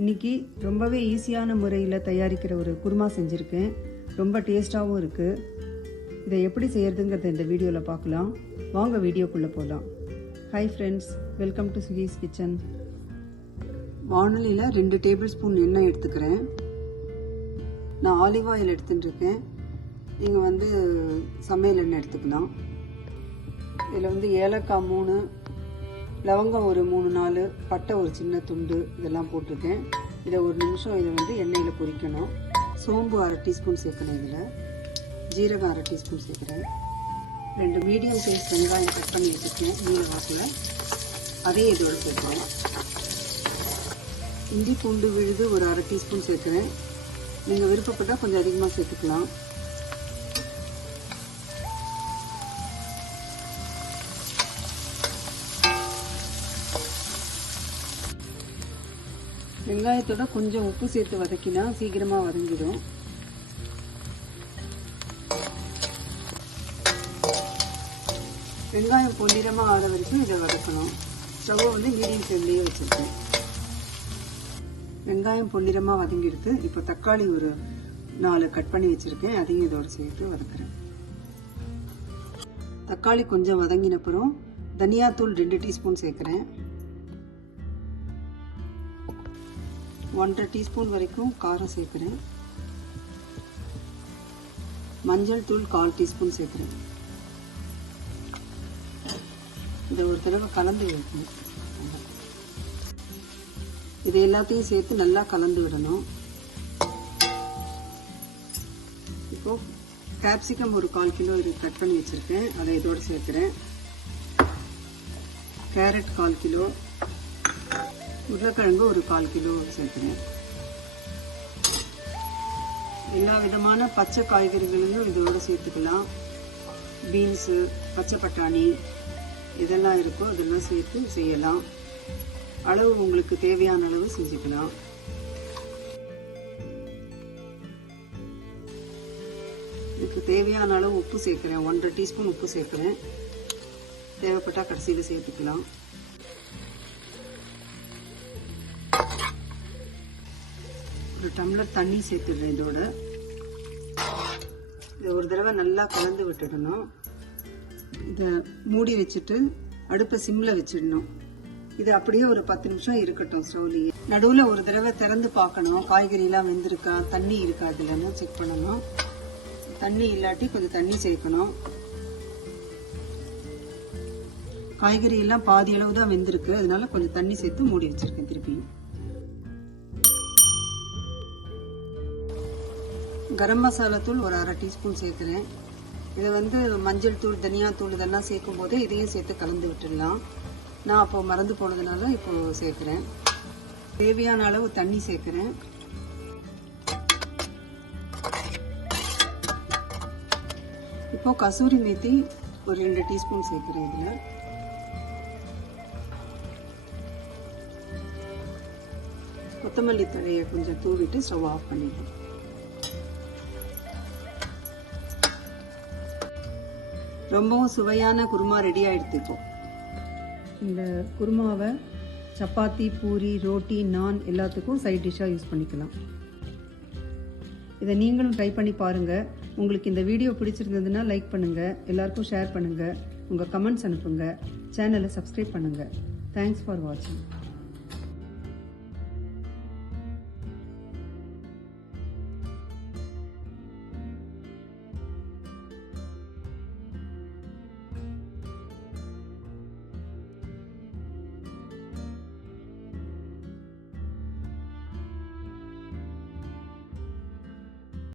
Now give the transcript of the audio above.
இன்னைக்கு ரொம்பவே ஈஸியான முறையில் தயாரிக்கிற ஒரு குருமா செஞ்சுருக்கேன். ரொம்ப டேஸ்ட்டாகவும் இருக்குது இதை எப்படி செய்கிறதுங்கிறத இந்த வீடியோவில் பார்க்கலாம். வாங்க வீடியோக்குள்ளே போகலாம் ஹாய் ஃப்ரெண்ட்ஸ் வெல்கம் டு சுகீஸ் கிச்சன் வானொலியில் ரெண்டு டேபிள் ஸ்பூன் எண்ணெய் எடுத்துக்கிறேன். நான் ஆலிவ் ஆயில் எடுத்துட்டுருக்கேன். நீங்கள் வந்து சமையல் எண்ணெய் எடுத்துக்கலாம். இதில் வந்து ஏலக்காய் மூணு லவங்கம் ஒரு மூணு நாலு பட்டை ஒரு சின்ன துண்டு இதெல்லாம் போட்டிருக்கேன். இதை ஒரு நிமிஷம் இதை வந்து எண்ணெயில் பொரிக்கணும். சோம்பு அரை டீஸ்பூன் சேர்க்கணும் இதில். ஜீரகம் அரை டீஸ்பூன் சேர்க்குறேன். ரெண்டு மீடியம் சைஸ் வெங்காயம் கட் பண்ணி வச்சுருக்கேன் நீல வாக்கில். அதையும் இதோடு சேர்க்குறேன் இஞ்சி பூண்டு விழுது ஒரு அரை டீஸ்பூன் சேர்க்குறேன். நீங்கள் விருப்பப்பட்டால் கொஞ்சம் அதிகமாக சேர்த்துக்கலாம். வெங்காயத்தோட கொஞ்சம் உப்பு சேர்த்து வதக்கினா சீக்கிரமாக வதங்கிடும். வெங்காயம் பொன்னிறமாக ஆற வரைக்கும் இதை வதக்கணும். ஸ்டவ்வை வந்து மீடியம் ஃப்ளேம்லேயே வச்சுருக்கேன். வெங்காயம் பொன்னிறமாக வதங்கிடுது. இப்போ தக்காளி ஒரு நாலு கட் பண்ணி வச்சுருக்கேன். அதையும் இதோட சேர்த்து வதக்குறேன். தக்காளி கொஞ்சம் வதங்கினப்புறம் தனியாத்தூள் ரெண்டு டீஸ்பூன் சேர்க்குறேன். ஒன்றரை டீஸ்பூன் வரைக்கும் காரம் சேர்க்குறேன். மஞ்சள் தூள் கால் டீஸ்பூன் சேர்க்குறேன். இதை ஒரு தடவை கலந்து வைக்கணும் இது எல்லாத்தையும் சேர்த்து நல்லா கலந்து விடணும். இப்போ கேப்சிகம் ஒரு கால் கிலோ இது கட் பண்ணி வச்சுருக்கேன். அதை இதோடு சேர்க்குறேன். கேரட் கால் கிலோ. உருளைக்கிழங்கு ஒரு கால் கிலோ சேர்க்குறேன் எல்லா விதமான பச்சை காய்கறிகளையும் இதோட சேர்த்துக்கலாம். பீன்ஸு பச்சை பட்டாணி இதெல்லாம் இருக்கோ அதெல்லாம் சேர்த்து செய்யலாம். அளவு உங்களுக்கு தேவையான அளவு செஞ்சுக்கலாம். இதுக்கு தேவையான அளவு உப்பு சேர்க்குறேன். ஒன்றரை டீஸ்பூன் உப்பு சேர்க்குறேன். தேவைப்பட்டால் கடைசியில் சேர்த்துக்கலாம். ஒரு டம்ளர் தண்ணி சேர்த்துடுறேன் இதோட. இதை ஒரு தடவை நல்லா கலந்து விட்டுடணும். இதை மூடி வச்சுட்டு அடுப்பை சிம்மில் வச்சிடணும். இது அப்படியே ஒரு பத்து நிமிஷம் இருக்கட்டும் ஸ்டவ்லேயே நடுவில் ஒரு தடவை திறந்து பார்க்கணும். காய்கறிலாம் வெந்திருக்கா? தண்ணி இருக்கா? அதுலன்னு செக் பண்ணணும். தண்ணி இல்லாட்டி கொஞ்சம் தண்ணி சேர்க்கணும். காய்கறி எல்லாம் பாதி அளவு தான் வெந்திருக்கு. அதனால கொஞ்சம் தண்ணி சேர்த்து மூடி வச்சிருக்கேன் திருப்பியும் கரம் மசாலா தூள் ஒரு அரை டீஸ்பூன் சேர்க்குறேன். இதை வந்து மஞ்சள் தூள் தனியாத்தூள் இதெல்லாம் சேர்க்கும் போது இதையும் சேர்த்து கலந்து விட்டுடலாம். நான் அப்போது மறந்து போனதுனால இப்போது சேர்க்குறேன். தேவையான அளவு தண்ணி சேர்க்குறேன். இப்போ கசூரி மேத்தி ஒரு ரெண்டு டீஸ்பூன் சேர்க்குறேன் இதில். கொத்தமல்லி தழையை கொஞ்சம் தூவிட்டு ஸ்டவ் ஆஃப் பண்ணிடுறேன் ரொம்பவும் சுவையான குருமா ரெடி ஆயிடுத்து இப்போ. இந்த குருமாவை சப்பாத்தி பூரி ரோட்டி நான் எல்லாத்துக்கும் சைட் டிஷ்ஷாக யூஸ் பண்ணிக்கலாம். இதை நீங்களும் ட்ரை பண்ணி பாருங்கள் உங்களுக்கு இந்த வீடியோ பிடிச்சிருந்ததுன்னா லைக் பண்ணுங்கள் எல்லாருக்கும் ஷேர் பண்ணுங்கள் உங்கள் கமெண்ட்ஸ் அனுப்புங்க. சேனலை சப்ஸ்கிரைப் பண்ணுங்கள் தேங்க்ஸ் ஃபார் வாட்சிங்